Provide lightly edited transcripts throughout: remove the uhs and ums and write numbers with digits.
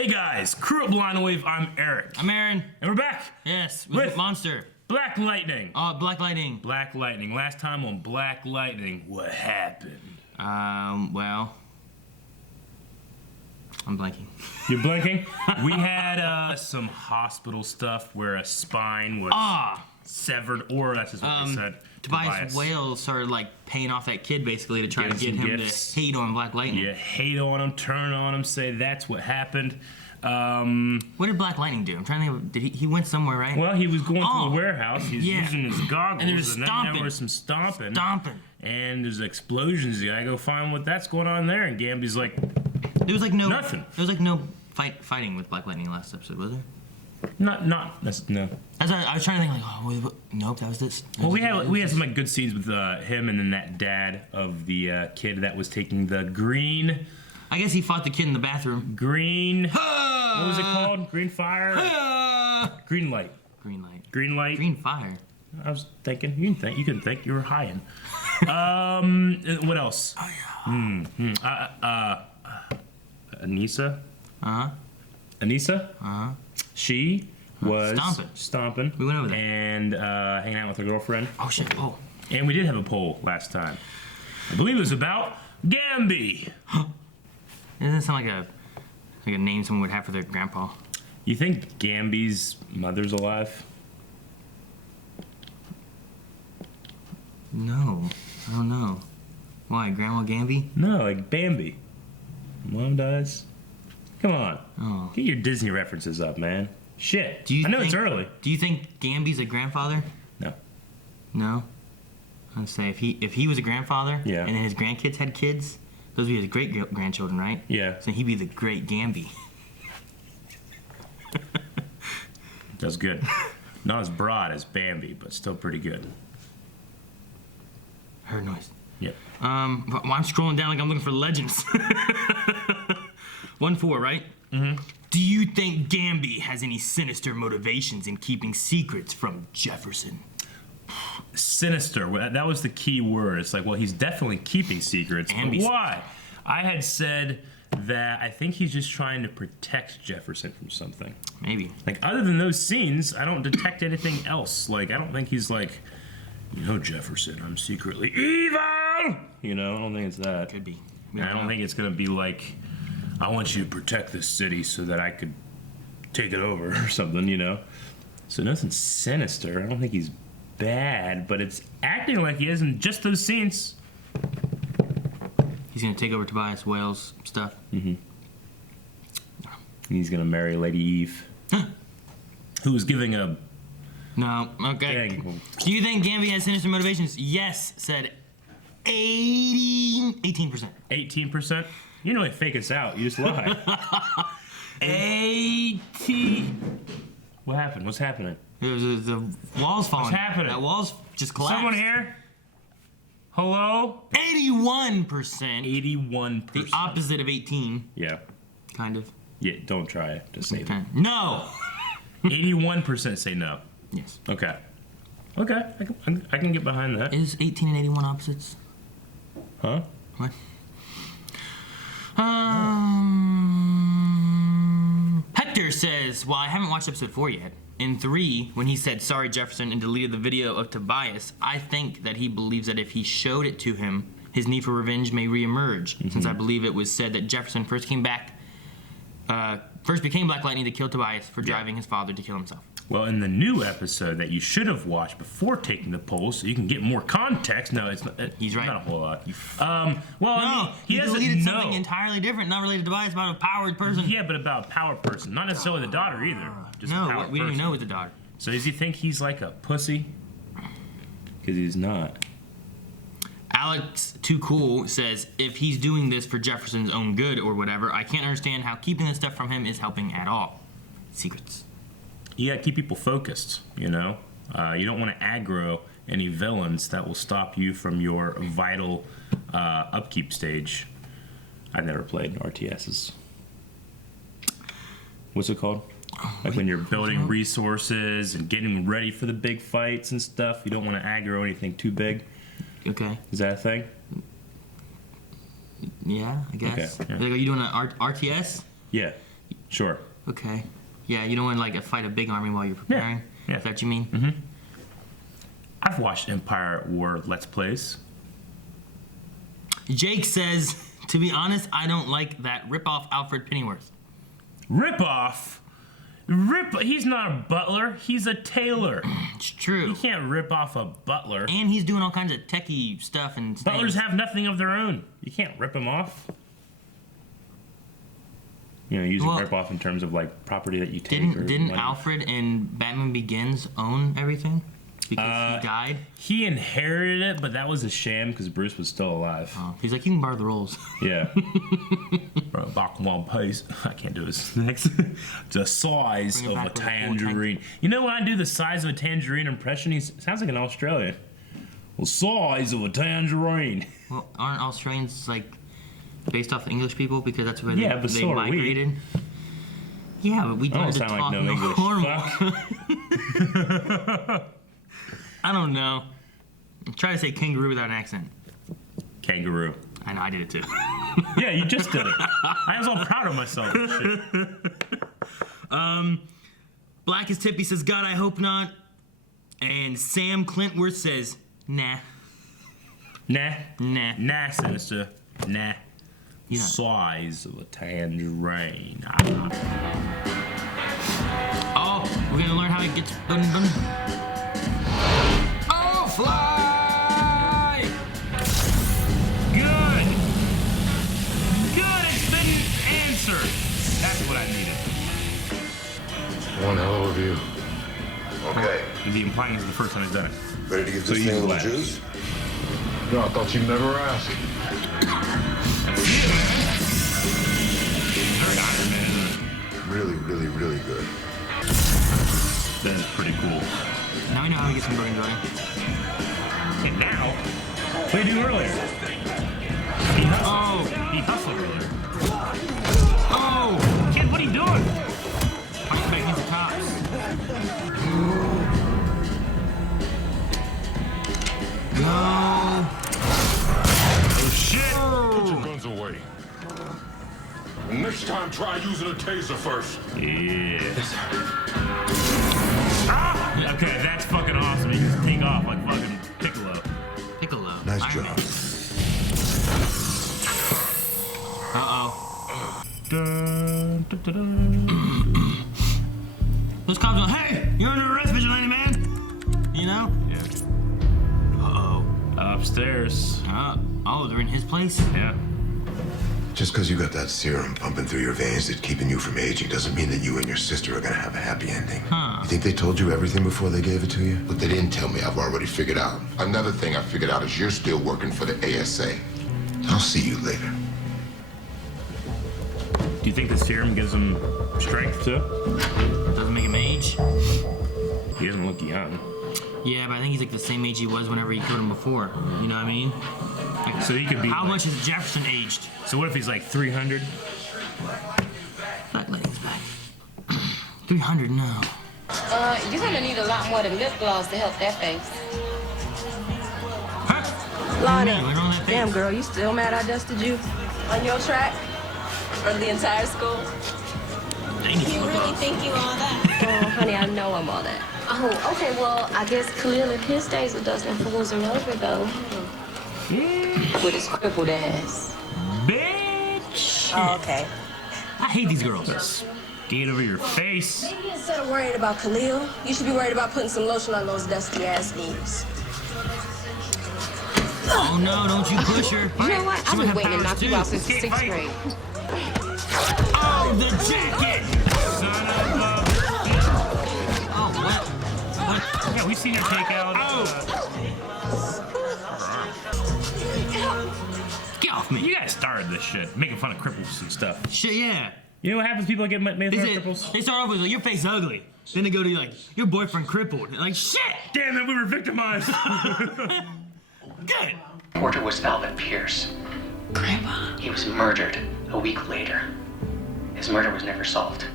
Hey guys, Crew at Blind Wave, I'm Eric. I'm Aaron. And we're back. Yes, with Monster. Black Lightning. Oh, Black Lightning. Black Lightning. Last time on Black Lightning, what happened? Well, I'm blanking. You're blanking? We had some hospital stuff where a spine was severed, or that's just what they said. Tobias Whale started like paying off that kid basically to try to get him to hate on Black Lightning. Yeah, hate on him, turn on him, say that's what happened. What did Black Lightning do? I'm trying to think. Did he went somewhere, right? Well, he was going to the warehouse. He's using his goggles, and then there was some stomping. And there's explosions. You gotta go find what that's going on there. And Gambi's like, there was like no nothing. There was like no fighting with Black Lightning last episode, was there? No. I was trying to think like, nope, that was this. Well, we had some like good scenes with him and then that dad of the kid that was taking the green. I guess he fought the kid in the bathroom. Green. What was it called? Green fire. Green light. Green light. Green light. Green fire. I was thinking. You couldn't think. You were high. What else? Oh yeah. Anissa. Anissa. She was stomping. We went over there. And hanging out with her girlfriend. Oh shit. Oh. And we did have a poll last time. I believe it was about Gambi. Doesn't that sound like a name someone would have for their grandpa? You think Gambi's mother's alive? No, I don't know. Why, Grandma Gambi? No, like Bambi. Mom dies. Come on. Oh. Get your Disney references up, man. Shit. I know it's early. Do you think Gambi's a grandfather? No. No? I'd say if he was a grandfather, yeah, and then his grandkids had kids, those would be his great grandchildren, right? Yeah. So he'd be the great Gambi. That's good. Not as broad as Bambi, but still pretty good. Heard noise. Yep. I'm scrolling down like I'm looking for legends. 1-4, right? Mm-hmm. Do you think Gambi has any sinister motivations in keeping secrets from Jefferson? Sinister. That was the key word. It's like, well, he's definitely keeping secrets. But why? I had said that I think he's just trying to protect Jefferson from something. Maybe. Like, other than those scenes, I don't detect anything else. Like, I don't think he's like, Jefferson, I'm secretly evil! I don't think it's that. Could be. I don't think it's going to be like, I want you to protect this city so that I could take it over or something, So nothing sinister. I don't think he's bad, but it's acting like he is in just those scenes. He's going to take over Tobias Whale's stuff. Mm-hmm. And he's going to marry Lady Eve. Who was giving a... No, okay. Dang. Do you think Gambi has sinister motivations? Yes, said 18%. 18%? You know, fake us out. You just lie. 18. What happened? What's happening? The wall's falling. What's happening? That wall's just collapsed. Someone here? Hello? 81%. 81%. The opposite of 18. Yeah. Kind of. Yeah, don't try it. Just say that. No! 81% say no. Yes. Okay. Okay, I can get behind that. Is 18 and 81 opposites? Huh? What? Hector says, well, I haven't watched episode 4 yet. In 3, when he said, sorry, Jefferson, and deleted the video of Tobias, I think that he believes that if he showed it to him, his need for revenge may reemerge, since I believe it was said that Jefferson first became Black Lightning to kill Tobias for driving his father to kill himself. Well, in the new episode that you should have watched before taking the poll, so you can get more context. No, it's not. He's right. Not a whole lot. He deleted something entirely different, not related to Tobias, about a powered person. Yeah, but about a powered person, not necessarily the daughter either. Just no, a powered we didn't person. even know it was the daughter. So does he think he's like a pussy? Because he's not. Alex Too Cool says, if he's doing this for Jefferson's own good or whatever, I can't understand how keeping this stuff from him is helping at all. Secrets. You gotta keep people focused, You don't want to aggro any villains that will stop you from your vital upkeep stage. I've never played RTSs. What's it called? Like when you're building resources and getting ready for the big fights and stuff, you don't want to aggro anything too big. Okay. Is that a thing? Yeah, I guess. Okay, yeah. Like, are you doing an RTS? Yeah. Sure. Okay. Yeah, you don't want to like fight a big army while you're preparing. Yeah. Is that what you mean? Mm-hmm. I've watched Empire War Let's Plays. Jake says, to be honest, I don't like that rip-off Alfred Pennyworth. Rip-off? He's not a butler. He's a tailor. It's true. You can't rip off a butler. And he's doing all kinds of techie stuff and Butlers things. have nothing of their own. You can't rip them off. You know, using rip off in terms of like property that you take. Didn't money. Alfred in Batman Begins own everything? Because he died? He inherited it, but that was a sham because Bruce was still alive. Oh, he's like, you can borrow the rolls. Yeah. Bro, back one piece. I can't do his next. The size of a tangerine. You know when I do the size of a tangerine impression, he sounds like an Australian. The size of a tangerine. Well, aren't Australians like based off English people because that's where but they so are we. migrated? Yeah, but we I don't learned to sound talk like no English. normal. I don't know. Try to say kangaroo without an accent. Kangaroo. I know, I did it too. Yeah, you just did it. I was all proud of myself. Shit. Black is Tippy says, God, I hope not. And Sam Clintworth says, nah. Nah. Nah. Nah, Sinister. Nah. Yeah. Size of a tangerine. Oh, we're gonna learn how it gets done. Oh, fly! Good. Good. It's been answered. That's what I needed. One hell of a view. Okay. He's implying it's the first time he's done it. Ready to give So this you thing a little laugh. juice? No, I thought you'd never ask. Very Iron Man, isn't it? Really, really, really good. That is pretty cool. Now we know how to get some burning going. And now, what did he do earlier? He hustled earlier. Oh! Kid, what are you doing? Fight back into cops. No! Oh shit! Put your guns away. And next time, try using a taser first. Yes. Ah! Okay, that's fucking awesome. He can take off like fucking Piccolo. Piccolo. Nice Iron job. Man. Uh-oh. Dun, dun, dun, dun. Those cops are like, hey! You're under arrest, vigilante man! You know? Yeah. Uh-oh. Upstairs. Oh, they're in his place? Yeah. Just because you got that serum pumping through your veins that's keeping you from aging doesn't mean that you and your sister are gonna have a happy ending. Huh. You think they told you everything before they gave it to you? What they didn't tell me, I've already figured out. Another thing I figured out is you're still working for the ASA. I'll see you later. Do you think the serum gives him strength too? Doesn't make him age? He doesn't look young. Yeah, but I think he's like the same age he was whenever he killed him before. You know what I mean? So he could be. How like- much has Jefferson aged? So what if he's like 300? That lady's back. 300 now. You're gonna need a lot more than lip gloss to help that face. Huh? Lana, Man, on that damn face. girl, you still mad I dusted you on your track? From the entire school? They need to You look really up. think you all that? Oh, honey, I know I'm all that. Oh, okay, well, I guess clearly his days of dusting fools are over, though. With his crippled ass. Bitch! Oh, okay. I hate these girls. Get over your face. Maybe instead of worrying about Khalil, you should be worried about putting some lotion on those dusty ass knees. Oh no, don't you push her. You know what? She I've might been have waiting to powers, knock you too. out since the Okay, 6th fight. grade. Oh, the jacket! Son of a. Oh, what? What? Yeah, we've seen her take out. Get off me. You guys started this shit, making fun of cripples and stuff. Shit, yeah. You know what happens? People get made They, fun of say, cripples. they start off with like, your face ugly. Then they go to like, your boyfriend crippled. Like, shit! Damn it, we were victimized. Good. Porter was Alvin Pierce. Grandpa. He was murdered a week later. His murder was never solved.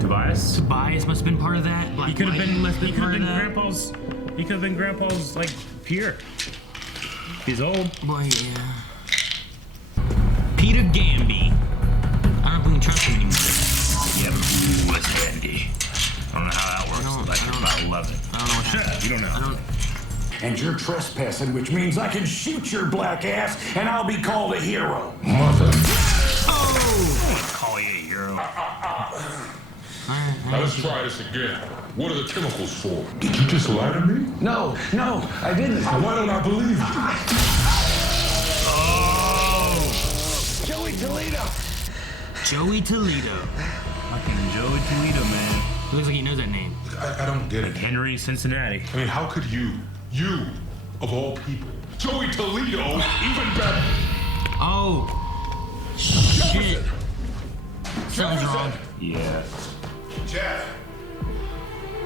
Tobias. Tobias must have been part of that. Black He could have Lightning been. must have He could have part been of that. Grandpa's. He could have been Grandpa's like peer. He's old. Boy, yeah. Peter Gambi. and you're trespassing, which means I can shoot your black ass and I'll be called a hero. Mother. Oh! Call you a hero. Now let's try this again. What are the chemicals for? Did you just lie to me? No, I didn't. Why don't I believe you? Oh! Joey Toledo. Joey Toledo. Fucking Joey Toledo, man. He looks like he knows that name. I don't get it. Henry Cincinnati. I mean, how could you, of all people, Joey Toledo, even better? Oh. Shit. Sounds wrong. Yeah. Jeff.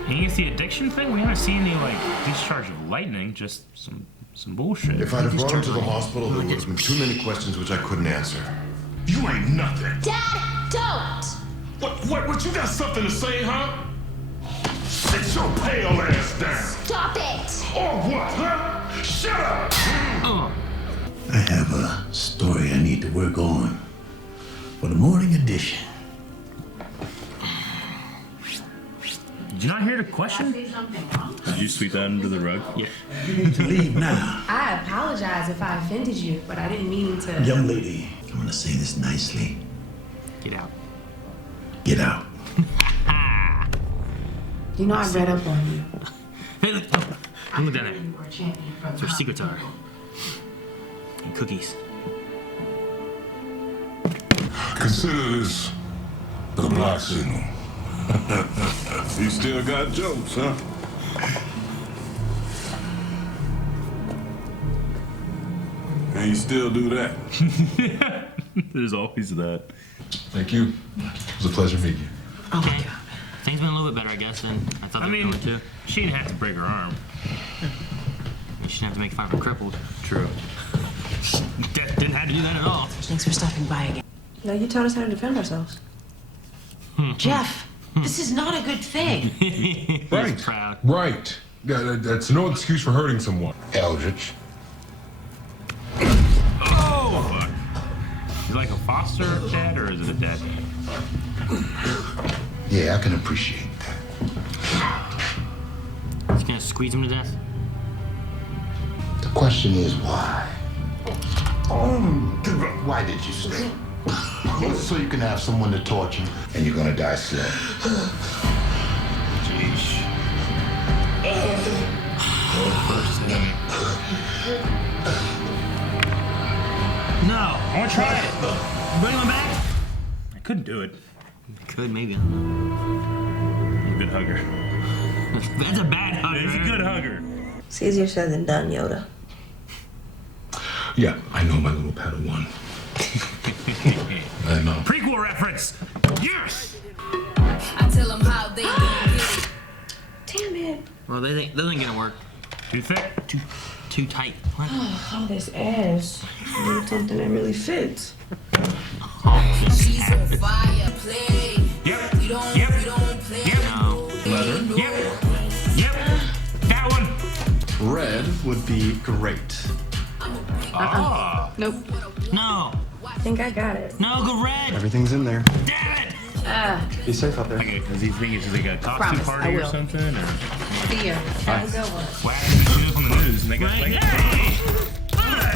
And it's the addiction thing? We haven't seen any, like, discharge of lightning, just some bullshit. If I'd have brought him to the hospital, there would have been too many questions which I couldn't answer. You ain't nothing. Dad, don't! What, you got something to say, huh? Sit your pale ass down. Stop it! Or what, huh? Shut up! I have a story I need to work on for the morning edition. Did you not hear the question? Did you sweep that under the rug? Yeah. You need to leave now. I apologize if I offended you, but I didn't mean to. Young lady, I'm gonna say this nicely. Get out. Get out. You know I read up on you. Hey, look. Don't look down there. You were a champion from That's where secrets are. And cookies. Consider this the black signal. You still got jokes, huh? And you still do that? There's always that. Thank you. It was a pleasure meeting you. Oh my Okay. God. Things been a little bit better, I guess, than I thought they were going to. She didn't have to break her arm. You shouldn't have to make fun of her crippled. True. Didn't have to do that at all. Thanks for stopping by again. No, you taught us how to defend ourselves. Jeff, this is not a good thing. Right. Proud. Right. Yeah, that's no excuse for hurting someone. Eldridge. Oh! Fuck. Is it like a foster dad or is it a dad? Yeah, I can appreciate that. Just gonna squeeze him to death. The question is why? Why did you stay? So you can have someone to torture, and you're gonna die slow. Jeez. No, I want to try it. Bring him back. I couldn't do it. Could maybe. I don't know. I'm a good hugger. That's a bad hugger. He's a good hugger. It's easier said than done, Yoda. Yeah, I know my little Padawan. I know. Prequel reference. Yes. I tell them how they do it. Damn it. Well, they ain't gonna work. Too thick. Too tight. What? Oh, this ass. I need something that really fits. She's on fire, play. Yep. You don't, Yep. you don't play. Yep. No. Leather. Yep. Yep. That one. Red would be great. Ah. Nope. No. I think I got it. No, go red. Everything's in there. Damn it. Be safe out there. Okay, does he think it's like a costume Promise, party I or will. something? Or See ya. Have a good one. whack it up on the news and they got Right. like, hey!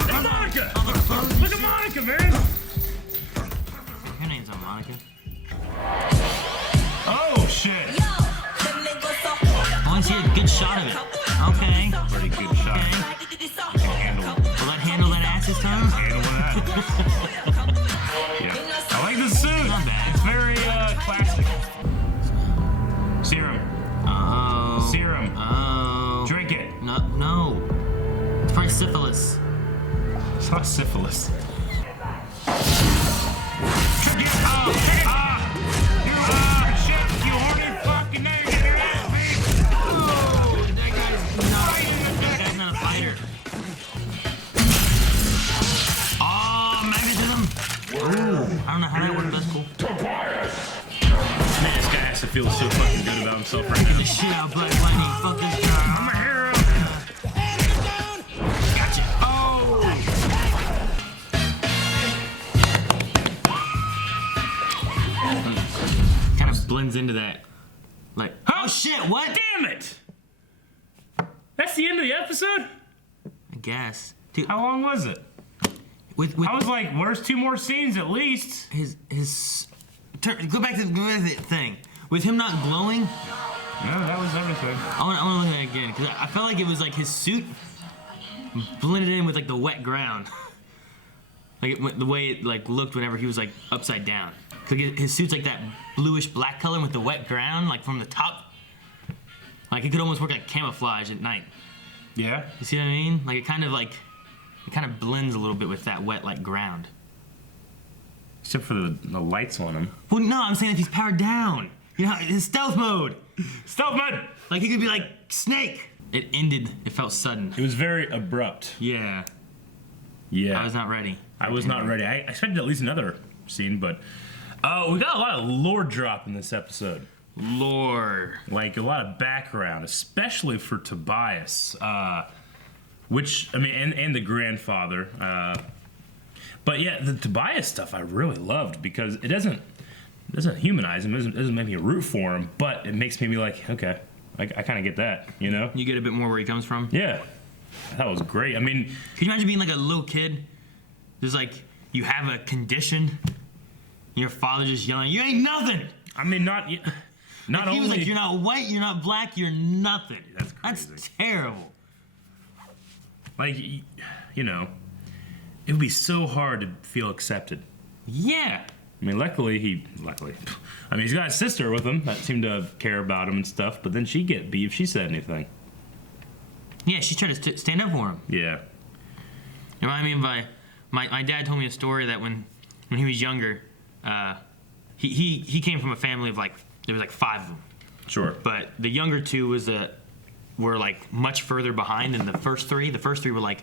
Look at Monica! Look at Monica, man! Her name's not Monica. Oh, shit! I want to see a good shot of it. Okay. Pretty good shot. Okay. Handle Will that handle that ass this time? that. Yeah. I like the suit. Not bad. It's very classic. Serum. Oh. Serum. Oh. Drink it. No. It's probably syphilis. It's not syphilis. Shit, you horny fucking name. Oh, that guy's not a fighter. Oh, magnetism. Ooh, I don't know how that worked. That's cool. Man, this guy has to feel so fucking good about himself right now. The shit out Black Lightning. Fuck this guy. I'm a hero. Gotcha. Oh. Kind of blends into that. Like, oh shit, what? Damn it! That's the end of the episode? I guess. Dude, How long was it? with I was like, where's 2 more scenes at least? go back to the thing. With him not glowing, No, that was everything. I want to look at it again because I felt like it was like his suit blended in with like the wet ground, the way it like looked whenever he was like upside down. Cause his suit's like that bluish black color with the wet ground, like from the top. Like it could almost work like camouflage at night. Yeah? You see what I mean? Like it kind of blends a little bit with that wet like ground. Except for the lights on him. Well, no, I'm saying if he's powered down. You know, his stealth mode. Stealth mode! Like he could be like Snake. It ended. It felt sudden. It was very abrupt. Yeah. Yeah. I was not ready. I was not ready. I expected at least another scene, but we got a lot of lore drop in this episode. Lore. Like a lot of background, especially for Tobias, which I mean, and the grandfather. But yeah, the Tobias stuff I really loved because it doesn't humanize him. It doesn't make me root for him, but it makes me be like, okay, I kind of get that, you know? You get a bit more where he comes from? Yeah. That was great. I mean, could you imagine being like a little kid? There's like, you have a condition, your father just yelling, you ain't nothing! I mean, not like only... He was like, you're not white, you're not black, you're nothing. That's crazy. That's terrible. Like, you know, it would be so hard to feel accepted. Yeah. I mean, luckily, I mean, he's got a sister with him that seemed to care about him and stuff, but then she'd get beef if she said anything. Yeah, she tried to stand up for him. Yeah. You know what I mean by, my dad told me a story that when he was younger, he came from a family of like, there was like 5 of them. Sure. But the younger 2 were like much further behind than the first 3. The first 3 were like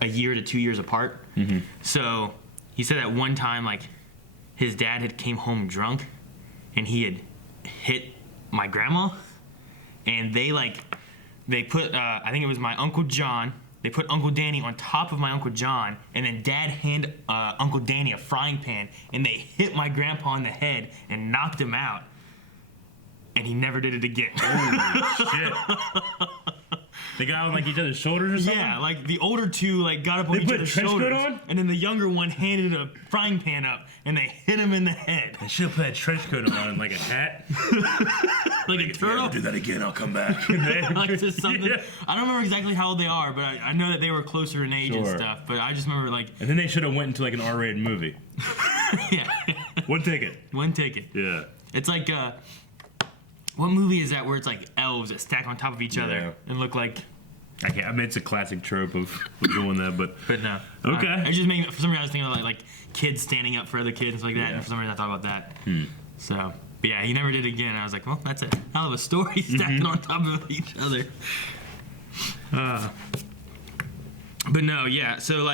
a year to 2 years apart. Mm-hmm. So he said that one time, like, his dad had came home drunk and he had hit my grandma, and they put I think it was my Uncle John, they put Uncle Danny on top of my Uncle John, and then Dad handed Uncle Danny a frying pan, and they hit my grandpa in the head and knocked him out, and he never did it again. Holy shit. They got on like each other's shoulders or something? Yeah, like the older 2 like got up on each other's shoulders, on? And then the younger one handed a frying pan up, and they hit him in the head. They should have put a trench coat on and like a hat. Like a turtle? Do that again, I'll come back. Like just something. Yeah. I don't remember exactly how old they are, but I know that they were closer in age and Sure. stuff. But I just remember like. And then they should have went into like an R-rated movie. Yeah. One ticket. One ticket. Yeah. It's like what movie is that where it's like elves that stack on top of each other and look like. I mean, it's a classic trope of doing that, but no. Okay. I just made, for some reason I was thinking of like kids standing up for other kids and stuff like that, and for some reason I thought about that. So, but yeah, he never did it again. I was like, well, that's a hell of a story stacking on top of each other. But no, yeah. So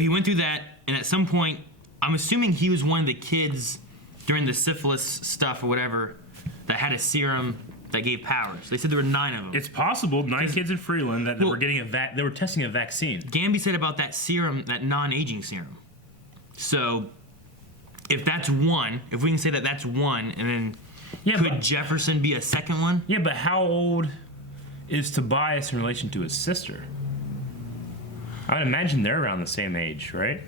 he went through that, and at some point, I'm assuming he was one of the kids during the syphilis stuff or whatever that had a serum that gave powers. They said there were 9 of them. it's possible 9 kids in Freeland that were getting they were testing a vaccine. Gambi said about that serum, that non-aging serum. So, if that's one, if we can say that that's one, and then could Jefferson be a second one? Yeah, but how old is Tobias in relation to his sister? I would imagine they're around the same age, right?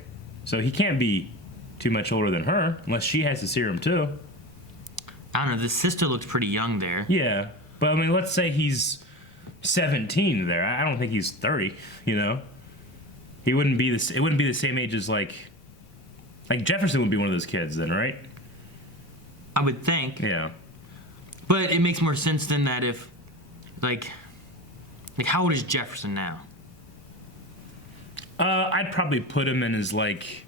So he can't be too much older than her, unless she has the serum too. I don't know, the sister looked pretty young there. Yeah, but I mean, let's say he's 17 there. I don't think he's 30, you know? He wouldn't be it wouldn't be the same age as like Jefferson would be one of those kids then, right? I would think. Yeah. But it makes more sense than that if, like how old is Jefferson now? I'd probably put him in his like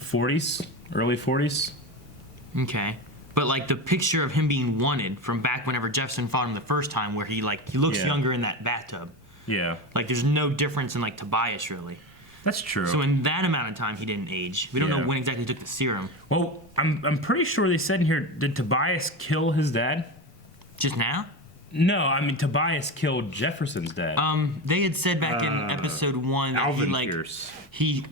40s, early 40s. Okay. But like the picture of him being wanted from back whenever Jefferson fought him the first time, where he looks younger in that bathtub. Yeah. Like there's no difference in like Tobias really. That's true. So in that amount of time, he didn't age. We don't know when exactly he took the serum. Well, I'm pretty sure they said in here, did Tobias kill his dad? Just now? No, I mean Tobias killed Jefferson's dad. They had said back in episode 1 that Alvin he Pierce. he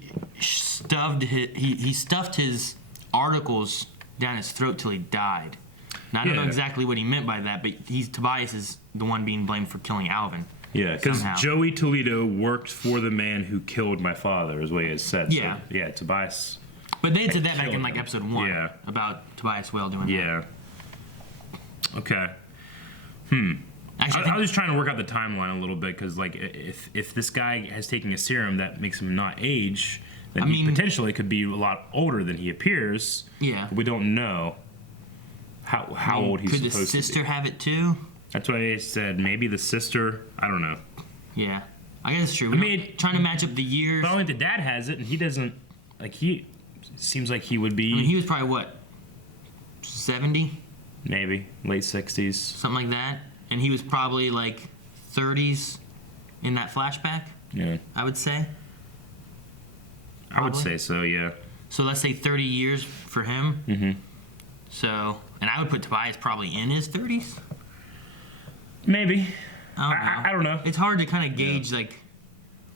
stuffed his articles down his throat till he died. Now, I don't know exactly what he meant by that, but Tobias is the one being blamed for killing Alvin. Yeah, because Joey Toledo worked for the man who killed my father, is what he has said. Yeah. So, yeah, Tobias. But they had said that back in like episode 1 about Tobias Whale doing that. Yeah. Okay. Actually, I was just trying to work out the timeline a little bit because, like, if this guy has taken a serum that makes him not age, then he potentially could be a lot older than he appears. Yeah. But we don't know how old he's supposed to be. Could the sister have it too? That's what I said. Maybe the sister. I don't know. Yeah. I guess it's true. I mean, trying to match up the years. But only the dad has it, and he doesn't. Like, he seems like he would be. I mean, he was probably what? 70? Maybe. Late 60s. Something like that. And he was probably like 30s in that flashback. Yeah. I would say. I would say so, yeah. So let's say 30 years for him. Mm-hmm. So, and I would put Tobias probably in his 30s. Maybe. I don't know. It's hard to kind of gauge, like,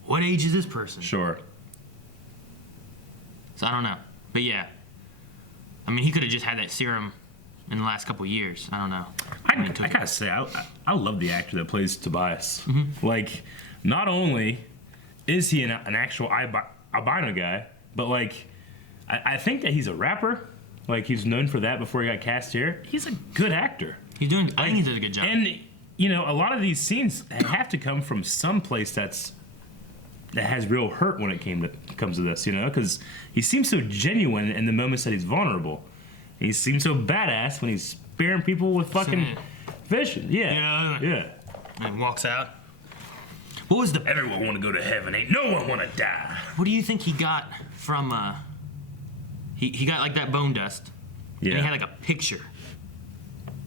what age is this person? Sure. So I don't know. But yeah. I mean, he could have just had that serum in the last couple years. I don't know. I gotta say, I love the actor that plays Tobias. Mm-hmm. Like, not only is he an actual albino guy, but like, I think that he's a rapper. Like, he's known for that before he got cast here. He's a good actor. I think he did a good job. And, you know, a lot of these scenes have to come from some place that has real hurt when it comes to this, you know? Because he seems so genuine in the moments that he's vulnerable. He seems so badass when he's spearing people with fucking fish. Yeah. And walks out. What was the... Everyone want to go to heaven. Ain't no one want to die. What do you think he got from... He got like that bone dust. Yeah. And he had like a picture.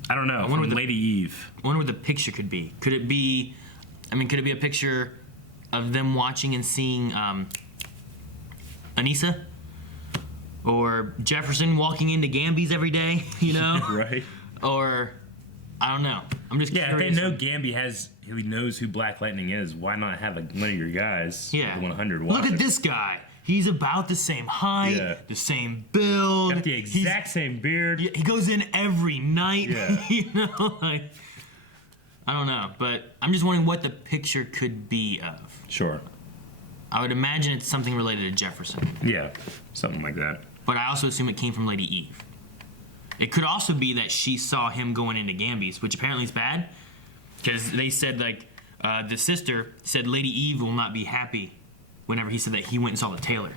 I don't know. From Lady Eve. I wonder what the picture could be. Could it be... I mean, could it be a picture of them watching and seeing Anissa? Or Jefferson walking into Gambi's every day, you know? Right. Or, I don't know. I'm just curious. Yeah, if they know Gambi he knows who Black Lightning is, why not have one of your guys, the 100 watch Look at this guy. He's about the same height, the same build. Got the exact same beard. He goes in every night, Yeah. you know? Like, I don't know, but I'm just wondering what the picture could be of. Sure. I would imagine it's something related to Jefferson. Yeah, something like that. But I also assume it came from Lady Eve. It could also be that she saw him going into Gambi's, which apparently is bad. Because they said, like, the sister said Lady Eve will not be happy whenever he said that he went and saw the tailor.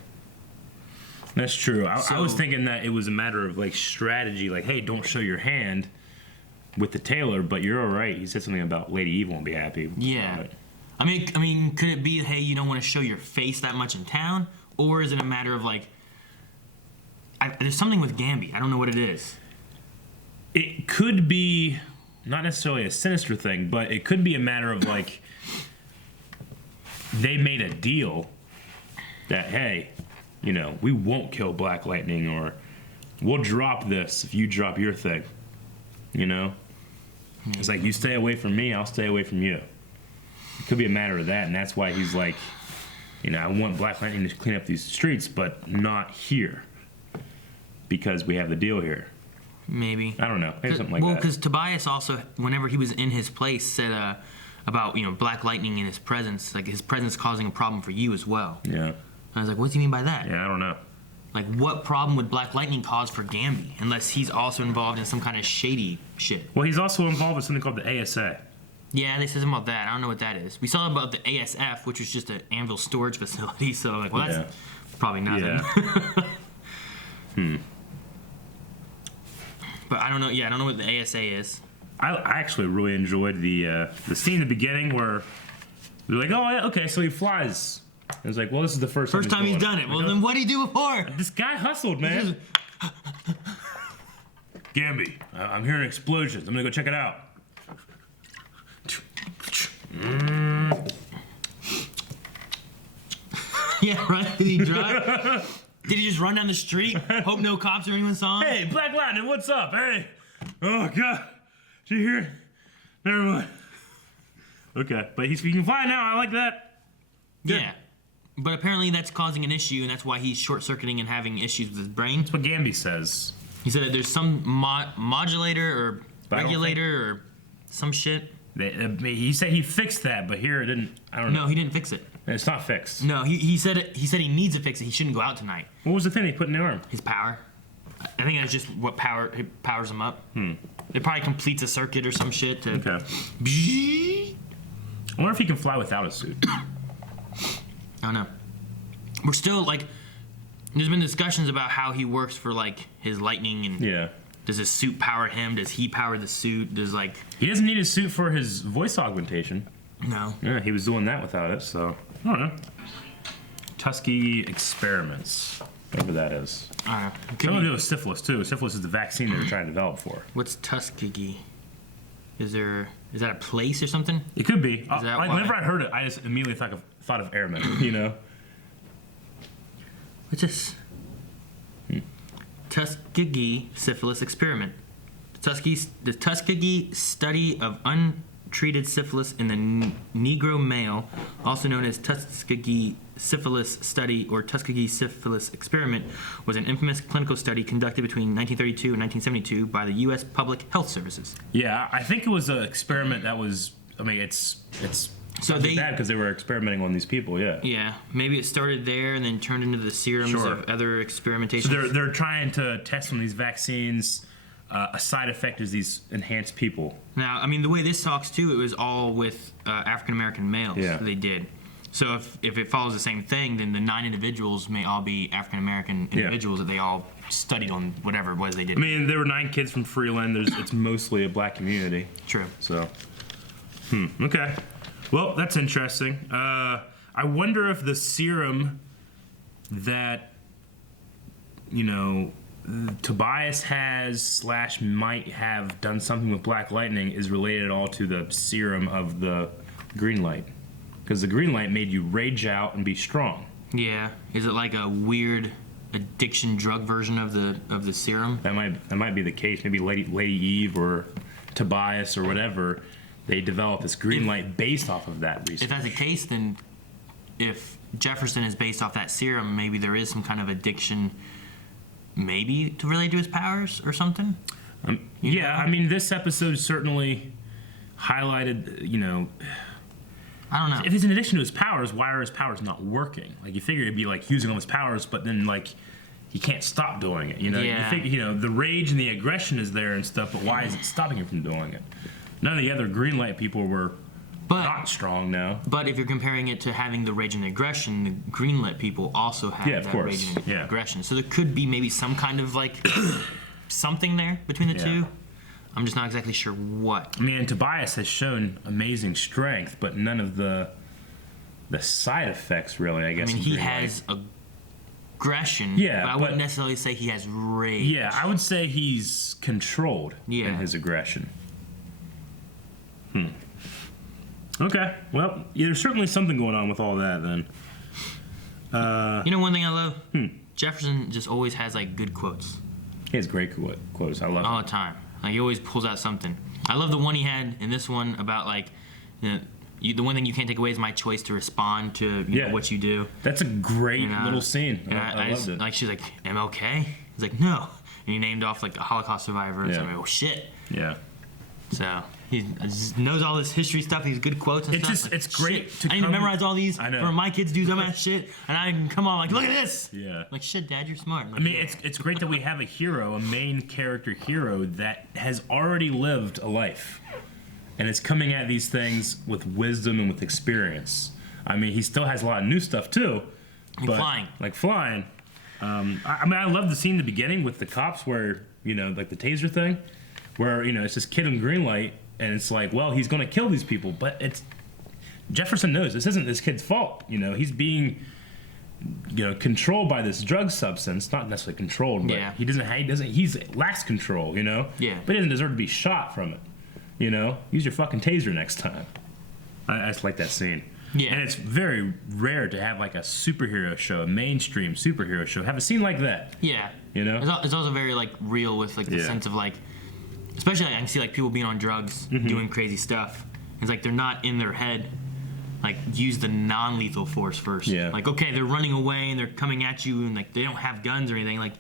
That's true. I was thinking that it was a matter of, like, strategy. Like, hey, don't show your hand with the tailor, but you're all right. He said something about Lady Eve won't be happy. Yeah. I mean, could it be, hey, you don't want to show your face that much in town? Or is it a matter of, like, there's something with Gambi. I don't know what it is. It could be not necessarily a sinister thing, but it could be a matter of, like, they made a deal that, hey, you know, we won't kill Black Lightning, or we'll drop this if you drop your thing. You know? It's like, you stay away from me, I'll stay away from you. It could be a matter of that, and that's why he's like, you know, I want Black Lightning to clean up these streets, but not here. Because we have the deal here. Maybe. I don't know. Maybe something like that. Well, because Tobias also, whenever he was in his place, said about, you know, Black Lightning in his presence, like his presence causing a problem for you as well. Yeah. And I was like, what does he mean by that? Yeah, I don't know. Like, what problem would Black Lightning cause for Gambi? Unless he's also involved in some kind of shady shit. Well, he's also involved with something called the ASA. Yeah, they said something about that. I don't know what that is. We saw about the ASF, which was just an anvil storage facility, so, like, well, that's probably nothing. Yeah. But I don't know. Yeah, I don't know what the ASA is. I actually really enjoyed the scene in the beginning where they're like, oh, yeah, okay, so he flies. And it's like, well, this is the first time he's done it. Well, then what did he do before? This guy hustled, man. Gambi, I'm hearing explosions. I'm gonna go check it out. Yeah, right? Did he drive? Did he just run down the street? Hope no cops or anyone saw him? Hey, Black Lightning, what's up? Hey. Oh, God. Did you hear it? Never mind. Okay, but he can fly now. I like that. Good. Yeah. But apparently that's causing an issue, and that's why he's short-circuiting and having issues with his brain. That's what Gambi says. He said that there's some modulator or But I don't regulator or some shit. He said he fixed that, but here it didn't. I don't know. No, he didn't fix it. It's not fixed. No, he said he needs to fix it. He shouldn't go out tonight. What was the thing they put in the arm? His power. I think that's just what powers him up. It probably completes a circuit or some shit to. Okay. I wonder if he can fly without a suit. I don't know. We're still like. There's been discussions about how he works for like his lightning and. Yeah. Does his suit power him? Does he power the suit? Does like. He doesn't need a suit for his voice augmentation. No. Yeah, he was doing that without it, so I don't know. Tuskegee experiments, whatever that is. I don't know. Something to do with syphilis too. Syphilis is the vaccine they were trying to develop for. What's Tuskegee? Is that a place or something? It could be. why? Whenever I heard it, I just immediately thought of airmen. You know. What's this? Tuskegee syphilis experiment. The Tuskegee study of untreated syphilis in the Negro male, also known as Tuskegee syphilis study or Tuskegee syphilis experiment, was an infamous clinical study conducted between 1932 and 1972 by the U.S. Public Health Services. Yeah, I think it was an experiment that was. I mean, it's so bad because they were experimenting on these people. Yeah. Yeah, maybe it started there and then turned into the serums of other experimentation. So they're trying to test on these vaccines. A side effect is these enhanced people. Now, I mean, the way this talks too, it was all with African American males. Yeah. They did. So if it follows the same thing, then the 9 individuals may all be African American individuals that they all studied on whatever it was they did. I mean, there were 9 kids from Freeland. It's mostly a black community. True. So, okay. Well, that's interesting. I wonder if the serum that, Tobias has / might have done something with Black Lightning is related all to the serum of the green light. Because the green light made you rage out and be strong. Yeah. Is it like a weird addiction drug version of the serum? That might be the case. Maybe Lady Eve or Tobias or whatever, they developed this green light based off of that research. If that's the case, then if Jefferson is based off that serum, maybe there is some kind of addiction, maybe to relate to his powers or something. Yeah, I mean, this episode certainly highlighted, I don't know. If it's an addiction to his powers, why are his powers not working? Like, you figure it'd be like using all his powers, but then like he can't stop doing it. Yeah. You figure, the rage and the aggression is there and stuff, but why is it stopping him from doing it? None of the other green light people were not strong now. But if you're comparing it to having the rage and the aggression, the green light people also have that rage and aggression. So there could be maybe some kind of like something there between the two. I'm just not exactly sure what. I mean, Tobias has shown amazing strength, but none of the side effects really, I guess. I mean, he has aggression, but I wouldn't necessarily say he has rage. Yeah, I would say he's controlled in his aggression. Okay, well, there's certainly something going on with all that then. One thing I love? Jefferson just always has like good quotes. He has great quotes. I love all the time. Like, he always pulls out something. I love the one he had in this one about like, the one thing you can't take away is my choice to respond to what you do. That's a great little scene. I loved it. Like, she's like, MLK? He's like, no. And he named off like a Holocaust survivor. And so I'm like, oh shit. Yeah. So he knows all this history stuff. These good quotes and stuff. It's great to I need to memorize all these I know. for my kids do dumbass shit, and I can come on like, look at this. Yeah. Like, shit, Dad, you're smart. Like, I mean, it's great that we have a hero, a main character hero that has already lived a life, and is coming at these things with wisdom and with experience. I mean, he still has a lot of new stuff too. Like flying. I love the scene in the beginning with the cops where, like the taser thing, where, it's this kid in green light, and it's like, well, he's going to kill these people, but Jefferson knows this isn't this kid's fault. He's being, controlled by this drug substance, not necessarily controlled, but he's lacks control, Yeah. But he doesn't deserve to be shot from it, Use your fucking taser next time. I just like that scene. Yeah. And it's very rare to have like a superhero show, a mainstream superhero show, have a scene like that. Yeah. It's also very like real with like the sense of like, especially like, I can see like people being on drugs, doing crazy stuff. It's like they're not in their head. Like, use the non-lethal force first. Yeah. Like, okay, they're running away and they're coming at you and like they don't have guns or anything. Like,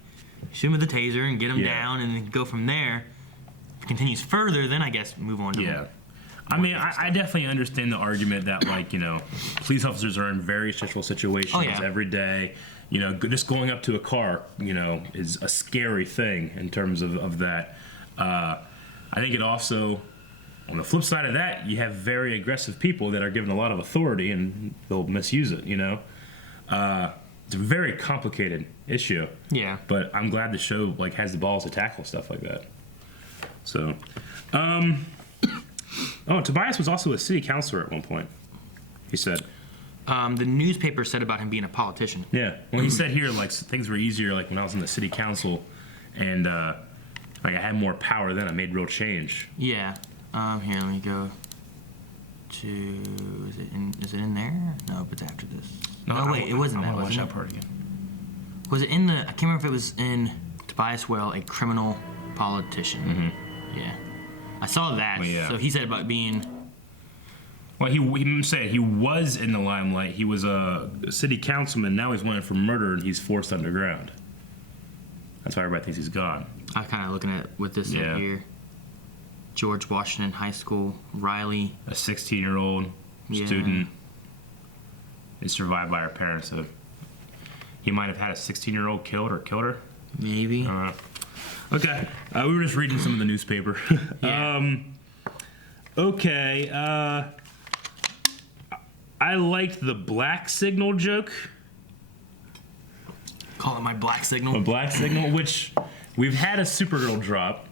shoot him with the taser and get him Yeah. down, and then go from there. If it continues further, then I guess move on to Yeah. I mean, I definitely understand the argument that, like, you know, police officers are in very stressful situations every day. You know, just going up to a car, you know, is a scary thing in terms of that. I think it also, on the flip side of that, you have very aggressive people that are given a lot of authority and they'll misuse it, you know? It's a very complicated issue. Yeah. But I'm glad the show, like, has the balls to tackle stuff like that. So, Tobias was also a city councilor at one point, he said. The newspaper said about him being a politician. Yeah. Well, he said here, like, things were easier, like, when I was in the city council, and, like, I had more power then. I made real change. Yeah. Here, let me go to... Is it in there? No, but it's after this. No, wait, it wasn't that, was it? Watch that part again. Was it in the... I can't remember if it was in Tobias Whale, a criminal politician. Mm-hmm. Yeah. I saw that. Well, yeah. So he said about being... Well, he said he was in the limelight. He was a city councilman. Now he's wanted for murder, and he's forced underground. That's why everybody thinks he's gone. I'm kind of looking at what this said here. George Washington High School, Riley. A 16-year-old student is survived by her parents. So he might have had a 16-year-old killed her. Maybe. Okay. We were just reading some of the newspaper. Okay. I liked the black signal joke. Call it my black signal. A black signal, which we've had a Supergirl drop.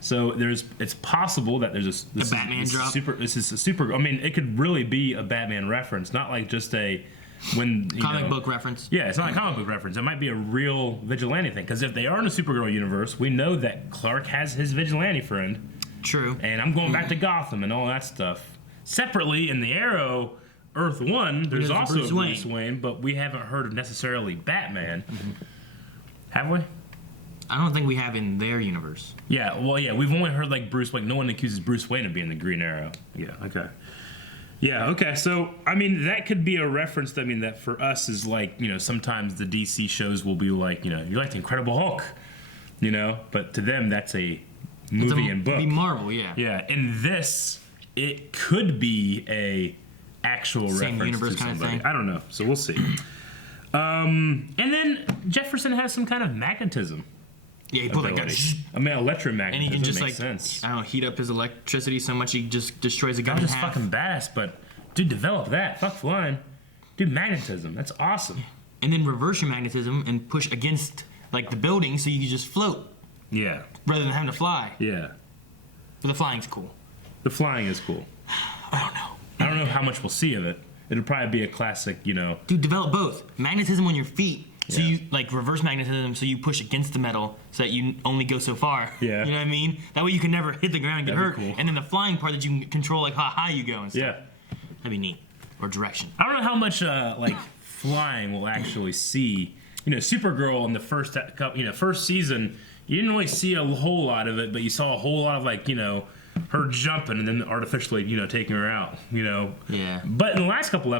So it's possible that there's a Batman drop. This is a super. I mean, it could really be a Batman reference, not like just a comic book reference. Yeah, it's not a comic book reference. It might be a real vigilante thing. Because if they are in a Supergirl universe, we know that Clark has his vigilante friend. True. And I'm going back to Gotham and all that stuff. Separately, in the Arrow Earth 1, there's also Bruce Wayne, but we haven't heard of necessarily Batman. Mm-hmm. Have we? I don't think we have in their universe. Yeah, well, yeah, we've only heard, like, Bruce Wayne. No one accuses Bruce Wayne of being the Green Arrow. Yeah, okay. Yeah, okay, so, I mean, that could be a reference, I mean, that for us is like, you know, sometimes the DC shows will be like, you know, you like the Incredible Hulk, you know, but to them, that's a movie and book. Be Marvel, yeah. Yeah, and this, it could be a actual same reference universe to kind somebody. of thing. I don't know, so we'll see. And then Jefferson has some kind of magnetism. Yeah, he put like a... I mean, electromagnetism. And he can just, makes like, sense. I don't know, heat up his electricity so much he just destroys a gun in That was half. fucking badass, but dude, develop that. Fuck flying. Dude, magnetism. That's awesome. And then reverse your magnetism and push against, like, the building so you can just float. Yeah. Rather than having to fly. Yeah. But the flying's cool. The flying is cool. I don't know. I don't know how much we'll see of it. It'll probably be a classic, you know. Dude, develop both. Magnetism on your feet. So you, like, reverse magnetism so you push against the metal so that you only go so far. Yeah. You know what I mean? That way you can never hit the ground and get That'd hurt. be cool. And then the flying part that you can control, like, how high you go and stuff. Yeah. That'd be neat. Or direction. I don't know how much, like, flying we'll actually see. You know, Supergirl in the first season, you didn't really see a whole lot of it, but you saw a whole lot of, like, you know, her jumping and then artificially, you know, taking her out, you know. Yeah. But in the last couple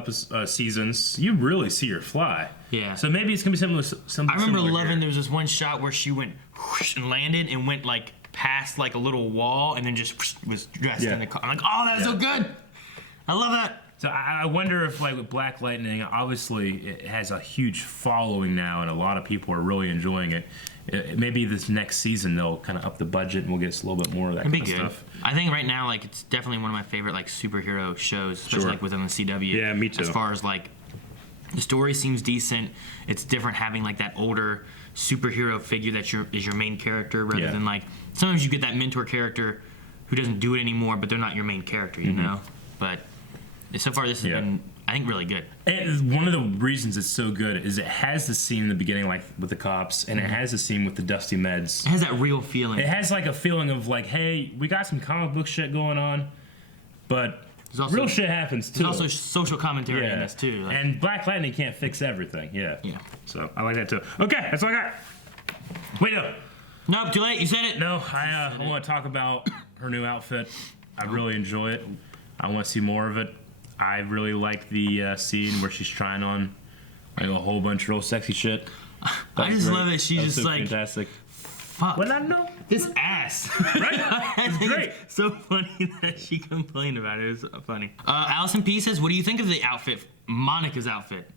seasons, you really see her fly. Yeah. So maybe it's gonna be something. I remember similar 11. here. There was this one shot where she went whoosh and landed and went like past like a little wall and then just whoosh, was dressed in the car. I'm like, oh, that's so good. I love that. So I wonder if, like, with Black Lightning, obviously it has a huge following now, and a lot of people are really enjoying it. Maybe this next season they'll kind of up the budget and we'll get a little bit more of that kind of stuff. I think right now, like, it's definitely one of my favorite like superhero shows, especially like within the CW. Yeah, me too. As far as like the story seems decent. It's different having like that older superhero figure that is your main character rather than like sometimes you get that mentor character who doesn't do it anymore, but they're not your main character, you know. But so far this has been, I think, really good. And one of the reasons it's so good is it has the scene in the beginning, like with the cops, and it has the scene with the Dusty Meds. It has that real feeling. It has like a feeling of like, hey, we got some comic book shit going on, but also, real shit happens too. There's also social commentary in this too. Like, and Black Lightning can't fix everything. Yeah. So I like that too. Okay, that's all I got. Wait, no. Nope, too late. You said it. No, I want to talk about her new outfit. I really enjoy it. I want to see more of it. I really like the scene where she's trying on like a whole bunch of real sexy shit. I just love it. She's just so like, fantastic. fuck. Well, I know. This ass. Right? I think great. it's so funny that she complained about it. It was funny. Allison P says, what do you think of the outfit, Monica's outfit?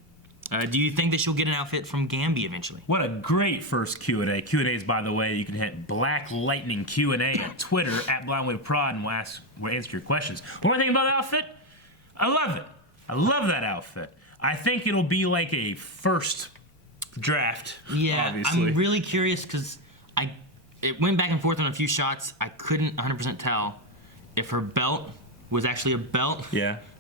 Do you think that she'll get an outfit from Gambi eventually? What a great first Q&A. Q&As, by the way, you can hit Black Lightning Q&A at Twitter at BlindWaveProd, and we'll answer your questions. What do I think about the outfit? I love it. I love that outfit. I think it'll be like a first draft. Yeah, obviously. I'm really curious because it went back and forth on a few shots. I couldn't 100% tell if her belt was actually a belt,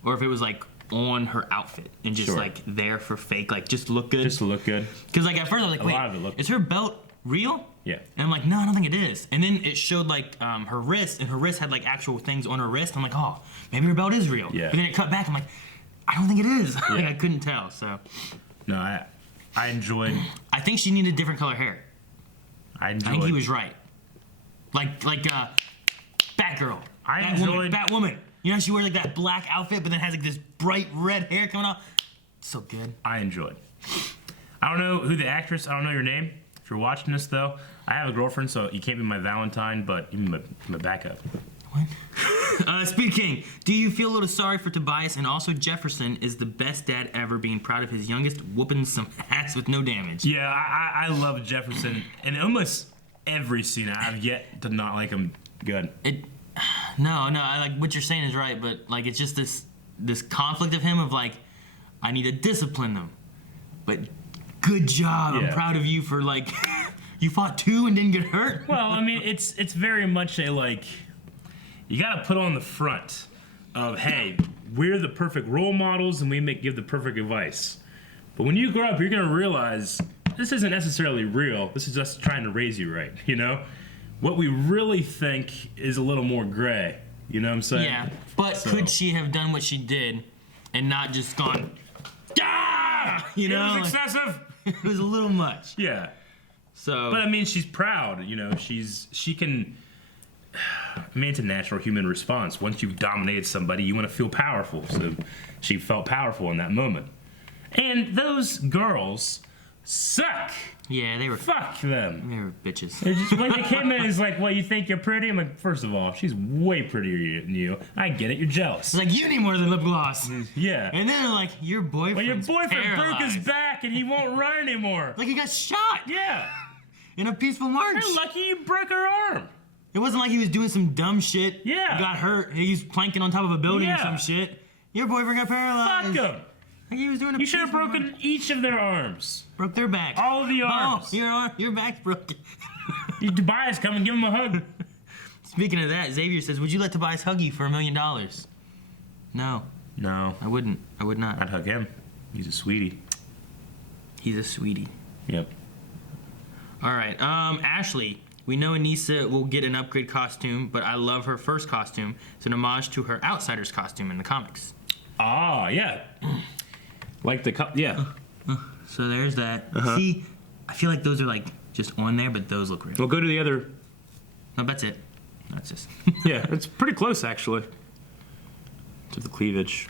or if it was like on her outfit and just like there for fake, like just look good. Just to look good. Because like at first I was like, wait, is her belt real? Yeah. And I'm like, no, I don't think it is. And then it showed like her wrist, and her wrist had like actual things on her wrist. I'm like, oh, maybe her belt is real. Yeah. But then it cut back. I'm like, I don't think it is. Like I couldn't tell. So. No, I enjoyed. I think she needed different color hair. I think he was right. Like Batgirl. I enjoyed Batwoman. You know, she wears like that black outfit, but then has like this bright red hair coming off. So good. I enjoyed. I don't know who the actress. I don't know your name. If you're watching this though, I have a girlfriend, so you can't be my Valentine, but you can be my backup. What? Speed King, do you feel a little sorry for Tobias? And also Jefferson is the best dad ever, being proud of his youngest whooping some ass with no damage. Yeah, I love Jefferson, and almost every scene I've yet to not like him good. No, I like what you're saying is right, but like it's just this conflict of him of like, I need to discipline them, but good job. I'm proud of you for like, you fought 2 and didn't get hurt. Well, I mean, it's very much a like, you gotta put on the front of, hey, we're the perfect role models and we give the perfect advice. But when you grow up, you're gonna realize this isn't necessarily real. This is just trying to raise you right, you know? What we really think is a little more gray. You know what I'm saying? Yeah, but could she have done what she did and not just gone, ah! You know? It was excessive. It was a little much. Yeah. So. But I mean, she's proud. You know, she can. I mean, it's a natural human response. Once you've dominated somebody, you want to feel powerful. So she felt powerful in that moment. And those girls suck. Yeah, they were. Fuck them. They were bitches. Just, when they came in, it's like, well, you think you're pretty? I'm like, first of all, she's way prettier than you. I get it. You're jealous. It's like, you need more than lip gloss. Yeah. And then they're like, your boyfriend. Well, your boyfriend paralyzed. broke his back and he won't run anymore. Like he got shot. Yeah. In a peaceful march. You're lucky you broke her arm. It wasn't like he was doing some dumb shit. Yeah. Got hurt. He was planking on top of a building or some shit. Your boyfriend got paralyzed. Fuck him. Like he was doing a You should have broken each of their arms. Broke their back. All of the arms. Oh, your back's broken. Tobias, come and give him a hug. Speaking of that, Xavier says, would you let Tobias hug you for $1 million? No. No. I wouldn't. I would not. I'd hug him. He's a sweetie. He's a sweetie. Yep. All right. Ashley, we know Anissa will get an upgrade costume, but I love her first costume. It's an homage to her Outsiders costume in the comics. Ah, yeah. Like yeah. So there's that. See, I feel like those are like just on there, but those look real. We'll go to the other. No, that's it. That's just. Yeah, it's pretty close actually. To the cleavage.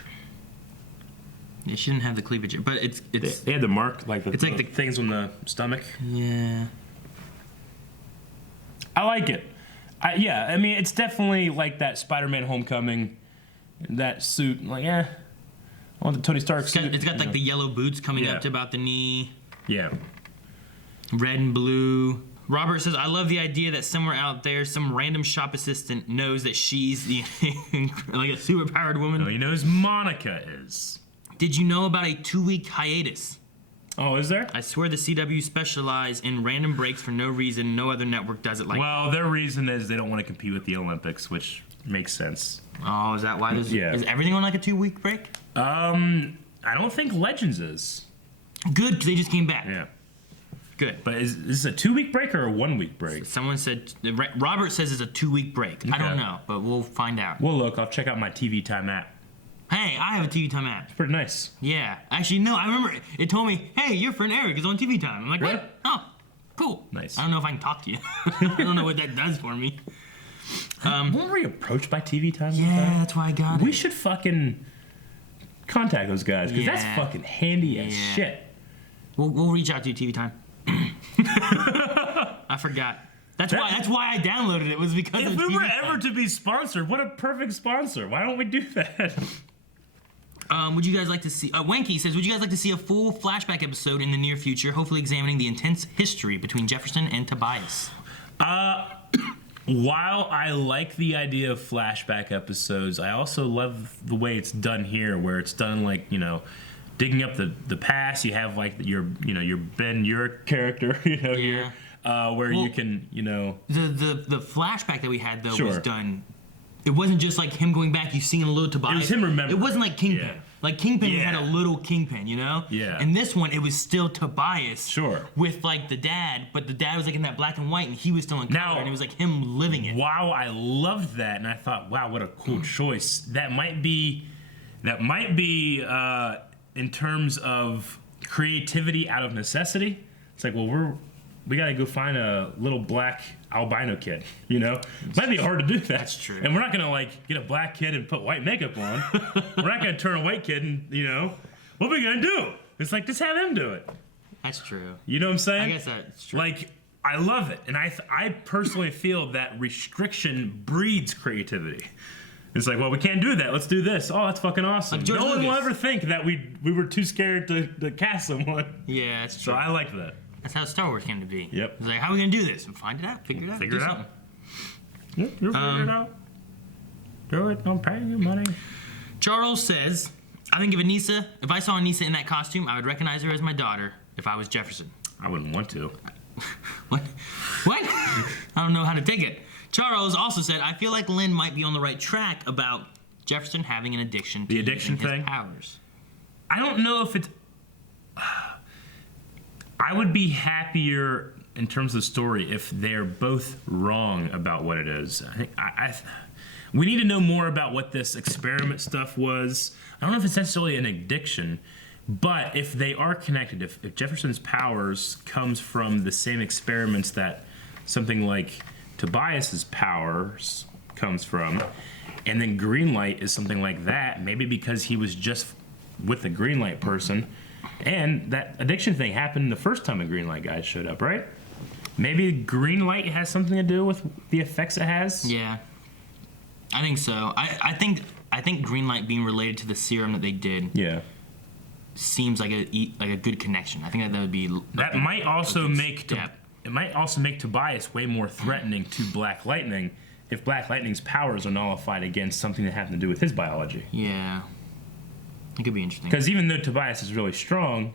Yeah, she didn't have the cleavage, but it's. They had the mark, like the. It's like the things on the stomach. Yeah. I like it. Yeah, I mean, it's definitely like that Spider-Man Homecoming, that suit. Like, I want the Tony Stark suit. It's got like the yellow boots coming up to about the knee. Yeah. Red and blue. Robert says, I love the idea that somewhere out there, some random shop assistant knows that she's the like a superpowered woman. No, he knows Monica is. Did you know about a 2-week hiatus? Oh, is there? I swear the CW specialize in random breaks for no reason. No other network does it like. Well, their reason is they don't want to compete with the Olympics, which makes sense. Oh, is that why? Is everything on like a 2-week break? I don't think Legends is. Good, because they just came back. Yeah. Good. But is this a 2-week break or a 1-week break? Someone said, Robert says it's a 2-week break. Okay. I don't know, but we'll find out. Well, look, I'll check out my TV Time app. Hey, I have a TV Time app. It's pretty nice. Yeah. Actually, no, I remember it told me, hey, your friend Eric is on TV Time. I'm like, really? What? Oh, cool. Nice. I don't know if I can talk to you. I don't know what that does for me. Weren't we approached by TV Time? Yeah, that's why I got it. We should fucking contact those guys, because that's fucking handy as shit. We'll reach out to you, TV Time. I forgot. That's why I downloaded it, was because If of we were TV ever to be sponsored, what a perfect sponsor. Why don't we do that? Would you guys like to see... Wanky says, would you guys like to see a full flashback episode in the near future, hopefully examining the intense history between Jefferson and Tobias? While I like the idea of flashback episodes, I also love the way it's done here, where it's done like, digging up the past. You have like your Ben Ur character, here, where you can, The flashback that we had though Sure. was done. It wasn't just like him going back. You seeing a little Tobias. It was him remembering. It wasn't like Kingpin. Yeah. Like Kingpin Yeah. had a little Kingpin, Yeah. And this one, it was still Tobias. Sure. With like the dad, but the dad was like in that black and white, and he was still in color, Now- and it was like him living it. Wow, I loved that, and I thought, wow, what a cool choice. That might be, in terms of creativity out of necessity. It's like, well, we gotta go find a little black albino kid, Might be hard to do that. That's true. And we're not gonna like get a black kid and put white makeup on. We're not gonna turn a white kid and, what are we gonna do? It's like, just have him do it. That's true. You know what I'm saying? I guess that's true. Like, I love it, and I personally feel that restriction breeds creativity. It's like, well, we can't do that. Let's do this. Oh, that's fucking awesome. Like George No one will Lucas. ever think that we were too scared to cast someone. Yeah, that's So true. I like that. That's how Star Wars came to be. Yep. It's like, how are we gonna do this? Find it out. Figure it out. Figure do it out. something. Yep, you'll figure it out. Do it. Don't pay you money. Charles says, I think if I saw Anissa in that costume, I would recognize her as my daughter if I was Jefferson. I wouldn't want to. What? I don't know how to take it. Charles also said, I feel like Lynn might be on the right track about Jefferson having an addiction to The addiction using his thing? powers. I don't know if it's. I would be happier in terms of story if they're both wrong about what it is. I think we need to know more about what this experiment stuff was. I don't know if it's necessarily an addiction, but if they are connected, if Jefferson's powers comes from the same experiments that something like Tobias's powers comes from, and then green light is something like that, maybe because he was just with the green light person, and that addiction thing happened the first time a green light guy showed up, right? Maybe green light has something to do with the effects it has. Yeah, I think so. I think green light being related to the serum that they did. Yeah. Seems like a good connection. I think that would be. That might also make step. it might also make Tobias way more threatening to Black Lightning if Black Lightning's powers are nullified against something that happened to do with his biology. Yeah. It could be interesting. Because even though Tobias is really strong,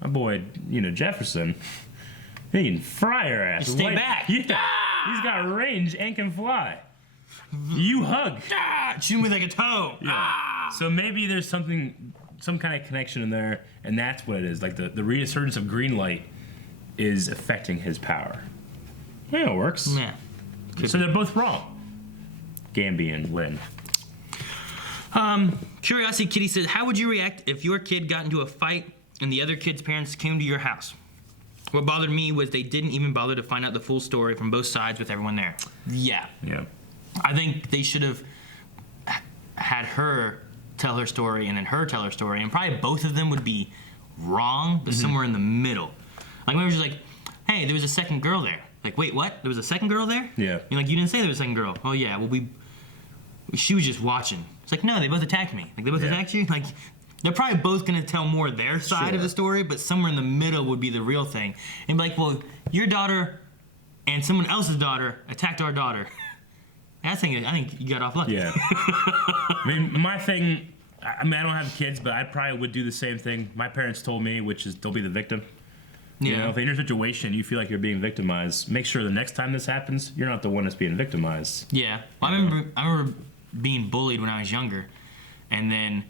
my boy, Jefferson, he can fry her ass. Stay back. Yeah. He's got range and can fly. You hug. Shoot him with like a toe. Yeah. So maybe there's some kind of connection in there, and that's what it is. Like the resurgence of green light is affecting his power. Yeah, it works. Yeah. So they're both wrong. Gambi and Lynn. Curiosity Kitty says, how would you react if your kid got into a fight and the other kid's parents came to your house? What bothered me was they didn't even bother to find out the full story from both sides with everyone there. Yeah. Yeah. I think they should have had her tell her story and then her tell her story, and probably both of them would be wrong, but somewhere in the middle. Like maybe it was just like, hey, there was a second girl there. Like, wait, what? There was a second girl there? Yeah. You're like, you didn't say there was a second girl. Oh yeah, well she was just watching. It's like, no, they both attacked me. Like they both attacked you? Like they're probably both gonna tell more their side of the story, but somewhere in the middle would be the real thing. And be like, well, your daughter and someone else's daughter attacked our daughter. I think you got off lucky. Yeah. I mean, my thing, I don't have kids, but I probably would do the same thing my parents told me, which is don't be the victim. You know, if in your situation you feel like you're being victimized, make sure the next time this happens, you're not the one that's being victimized. Yeah. Well, I remember being bullied when I was younger, and then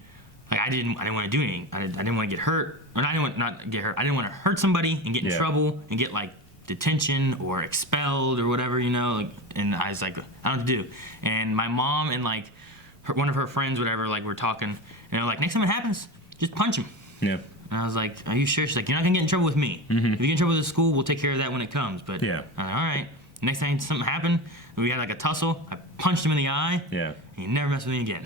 like I didn't want to do anything. I didn't want to get hurt, or I didn't want to hurt somebody and get in trouble and get like detention or expelled or whatever, like, and I was like, I don't know what to do. And my mom and like one of her friends, whatever, like we're talking, and they're like, next time it happens, just punch him. Yeah. And I was like, are you sure? She's like, you're not gonna get in trouble with me. If you get in trouble with the school, we'll take care of that when it comes. But yeah. I'm like, all right. Next time something happened, we had like a tussle, I punched him in the eye. Yeah. And he never messed with me again.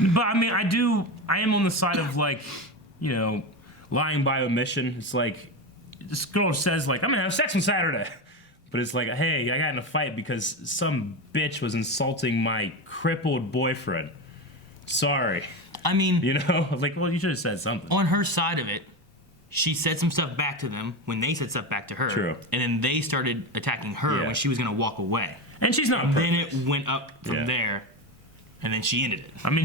But I mean, I am on the side of like, lying by omission. It's like, this girl says like, I'm gonna have sex on Saturday. But it's like, hey, I got in a fight because some bitch was insulting my crippled boyfriend. Sorry. I mean, you know, like, well, you should have said something. On her side of it, she said some stuff back to them when they said stuff back to her. True. And then they started attacking her when she was gonna walk away. And she's not perfect. Then it went up from there, and then she ended it. I mean,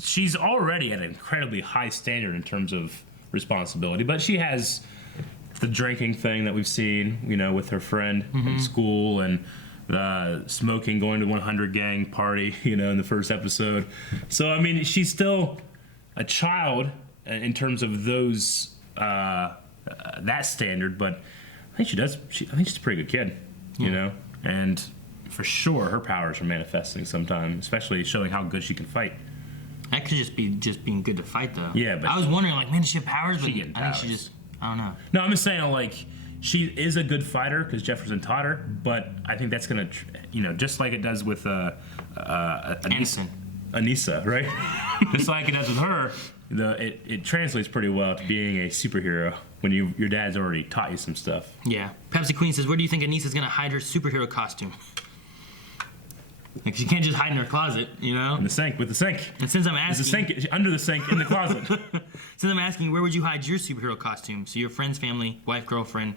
she's already at an incredibly high standard in terms of responsibility, but she has the drinking thing that we've seen, with her friend in school, and the smoking, going to 100 gang party, in the first episode. So, I mean, she's still a child in terms of those, that standard, but I think I think she's a pretty good kid, and for sure her powers are manifesting sometime, especially showing how good she can fight. That could just be being good to fight, though. Yeah, but I was wondering, like, man, does she have powers? But I think she just, I don't know. No, I'm just saying, like, she is a good fighter because Jefferson taught her, but I think that's gonna, just like it does with Anissa, right? Just like it does with her, it translates pretty well to being a superhero when your dad's already taught you some stuff. Yeah. Pepsi Queen says, where do you think Anissa's gonna hide her superhero costume? Like, she can't just hide in her closet, In the sink, with the sink. And since I'm asking... There's a sink under the sink in the closet. Since I'm asking, where would you hide your superhero costume so your friend's family, wife, girlfriend,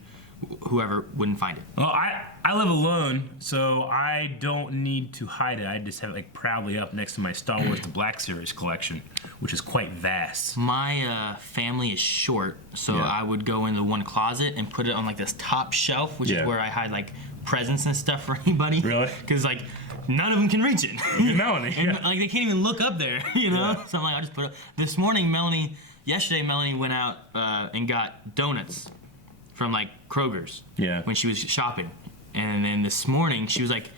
whoever wouldn't find it? Well, I live alone, so I don't need to hide it. I just have it, like, proudly up next to my Star Wars The Black Series collection, which is quite vast. My family is short, so I would go into one closet and put it on, like, this top shelf, which is where I hide, like, presents and stuff for anybody. Really? Because, like, none of them can reach it. Melanie. And, like, they can't even look up there, Yeah. So I'm like, I'll just put it. This morning, yesterday, Melanie went out and got donuts from, like, Kroger's. Yeah. When she was shopping. And then this morning, she was like,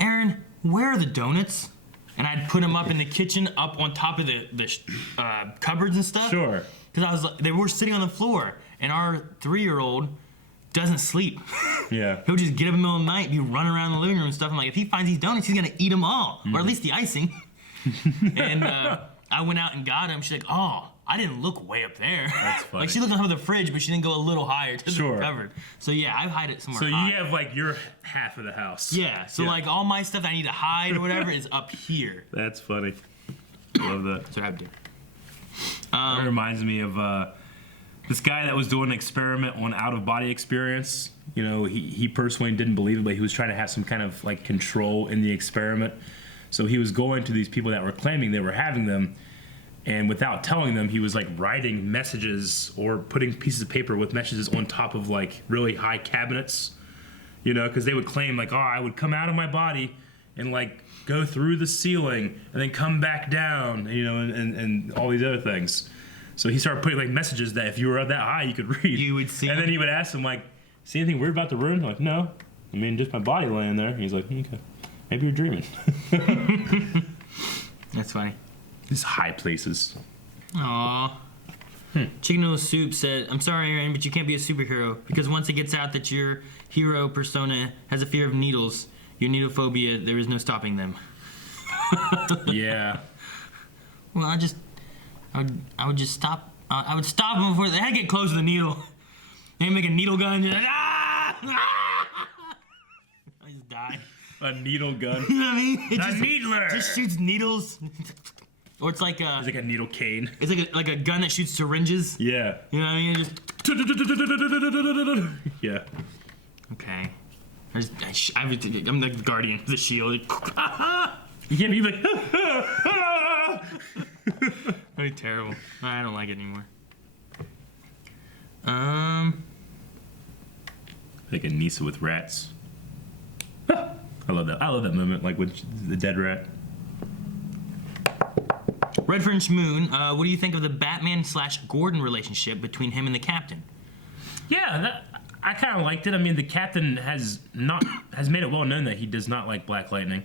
Aaron, where are the donuts? And I'd put them up in the kitchen, up on top of the cupboards and stuff. Sure. Because they were sitting on the floor, and our 3-year-old doesn't sleep. Yeah. He'll just get up in the middle of the night, be running around the living room and stuff. I'm like, if he finds these donuts, he's gonna eat them all, or at least the icing. And I went out and got him. She's like, oh, I didn't look way up there. That's funny. Like, she looked on top of the fridge, but she didn't go a little higher to the cupboard. So yeah, I hide it somewhere. So high. you have, like, your half of the house. Yeah. So like all my stuff that I need to hide or whatever is up here. That's funny. Love that. That's what I would do. It reminds me of this guy that was doing an experiment on out-of-body experience. He personally didn't believe it, but he was trying to have some kind of, like, control in the experiment. So he was going to these people that were claiming they were having them, and without telling them, he was, like, writing messages or putting pieces of paper with messages on top of, like, really high cabinets. Because they would claim, like, oh, I would come out of my body and, like, go through the ceiling and then come back down, and all these other things. So he started putting, like, messages that if you were that high, you could read. You would see. And then he would ask them, like, see anything weird about the room? Like, no. I mean, just my body laying there. And he's like, okay. Maybe you're dreaming. That's funny. These high places. Aww. Chicken Noodle Soup said, I'm sorry, Aaron, but you can't be a superhero because once it gets out that your hero persona has a fear of needles, your needle phobia, there is no stopping them. Yeah. Well, I would just stop. I would stop them before they had to get close to the needle. They make a needle gun. Like, I just die. A needle gun. You know what I mean? A needler. Just shoots needles. Or it's like It's like a needle cane. It's like a gun that shoots syringes. Yeah. You know what I mean? Just. Yeah. Okay. I'm the guardian of the shield. You can't be like. That'd be terrible. I don't like it anymore. Like Anissa with rats. I love that. I love that moment, like with the dead rat. Red Fringe Moon, what do you think of the Batman/Gordon relationship between him and the Captain? Yeah, I kind of liked it. I mean, the Captain has made it well known that he does not like Black Lightning,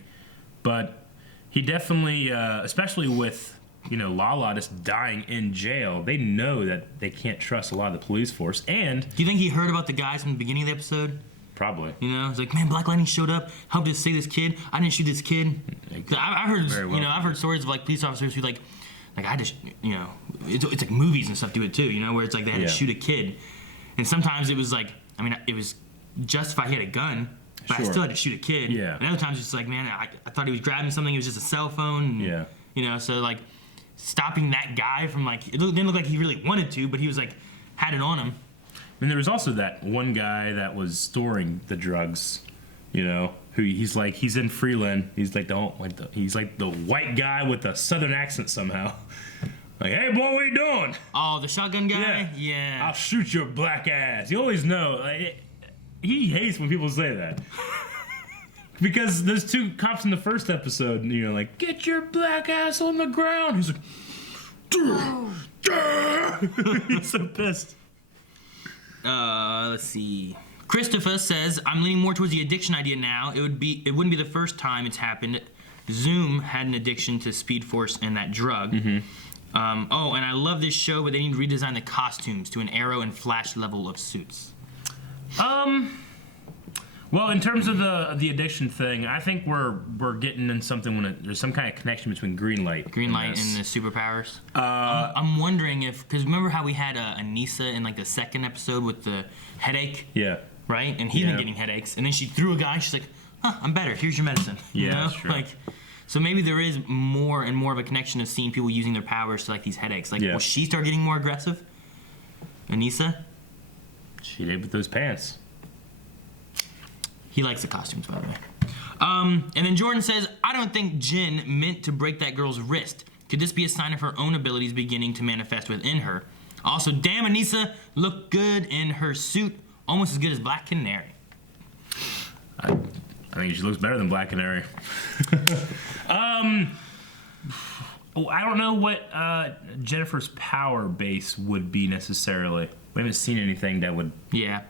but he definitely, especially with Lala just dying in jail, they know that they can't trust a lot of the police force. And do you think he heard about the guys from the beginning of the episode? Probably. It's like, man, Black Lightning showed up, helped us save this kid. I didn't shoot this kid. I heard, I've heard stories of like police officers who like I just, it's like movies and stuff do it too, where it's like they had to shoot a kid, And sometimes it was like, I mean, it was justified he had a gun, but I Sure. still had to shoot a kid. Yeah. And other times it's like, man, I thought he was grabbing something. It was just a cell phone. And, Yeah. You know, so like stopping that guy from like, it didn't look like he really wanted to, but he was like, had it on him. And there was also that one guy that was storing the drugs, you know, who he's in Freeland. He's like the white guy with the southern accent somehow. Like, hey boy, what you doing? Oh, the shotgun guy? Yeah. I'll shoot your black ass. You always know. He hates when people say that. Because there's two cops in the first episode, and you're like, get your black ass on the ground. He's like, he's so pissed. Let's see. Christopher says, I'm leaning more towards the addiction idea now. It wouldn't be the first time it's happened. Zoom had an addiction to Speed Force and that drug. And I love this show, but they need to redesign the costumes to an Arrow and Flash level of suits. Well, in terms of the addiction thing, I think we're getting in something when there's some kind of connection between Greenlight and the superpowers. I'm wondering if, because remember how we had Anissa in like the second episode with the headache? Yeah. Right? And he's been getting headaches. And then she threw a guy and she's like, I'm better. Here's your medicine. You know? That's true. Like, so maybe there is more and more of a connection of seeing people using their powers to like these headaches. Like, will she start getting more aggressive? Anissa? She did with those pants. He likes the costumes, by the way. And then Jordan says, I don't think Jin meant to break that girl's wrist. Could this be a sign of her own abilities beginning to manifest within her? Also, damn, Anissa looked good in her suit, almost as good as Black Canary. I think she looks better than Black Canary. I don't know what Jennifer's power base would be necessarily. We haven't seen anything that would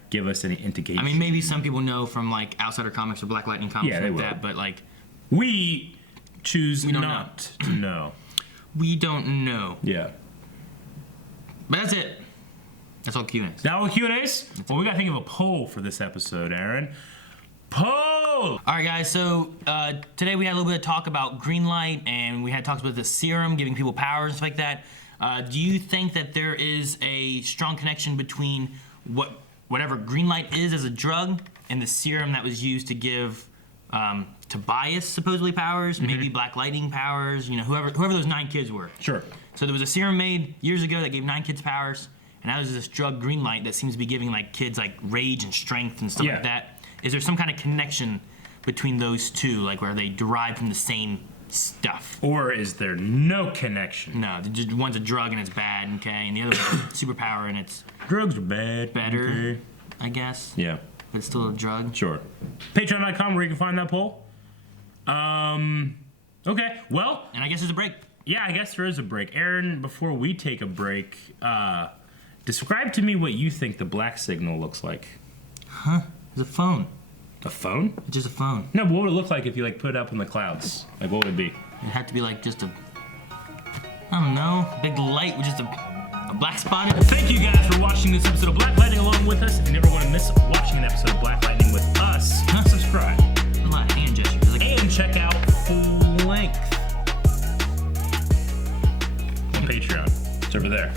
give us any indication. I mean, maybe some people know from like Outsider Comics or Black Lightning Comics they like will. that, but like we choose not to know. We don't know. Yeah. But that's it. That's all Q&As. Now all Q&As? Well, we got to think of a poll for this episode, Aaron. Poll! All right, guys, so today we had a little bit of talk about Greenlight, and we had talks about the serum, giving people powers and stuff like that. Do you think that there is a strong connection between whatever Greenlight is as a drug and the serum that was used to give Tobias supposedly powers, maybe Black Lightning powers, you know, whoever those 9 kids were? Sure. So there was a serum made years ago that gave 9 kids powers, and now there's this drug Greenlight that seems to be giving like kids like rage and strength and stuff like that. Is there some kind of connection between those two, like where they derive from the same stuff? Or is there no connection? No, one's a drug and it's bad, okay, and the other one's a superpower and it's drugs are bad. Better, okay. I guess. Yeah. But it's still a drug. Sure. Patreon.com where you can find that poll. Okay, well. And I guess there's a break. Yeah, I guess there is a break. Aaron, before we take a break, describe to me what you think the black signal looks like. Huh? It's a phone. A phone? It's just a phone. No, but what would it look like if you like put it up in the clouds? Like what would it be? It'd have to be like just a, I don't know, big light with just a black spot in it. Thank you guys for watching this episode of Black Lightning along with us. If you never want to miss watching an episode of Black Lightning with us, subscribe. A lot of hand gestures. And check out Full Length on Patreon. It's over there.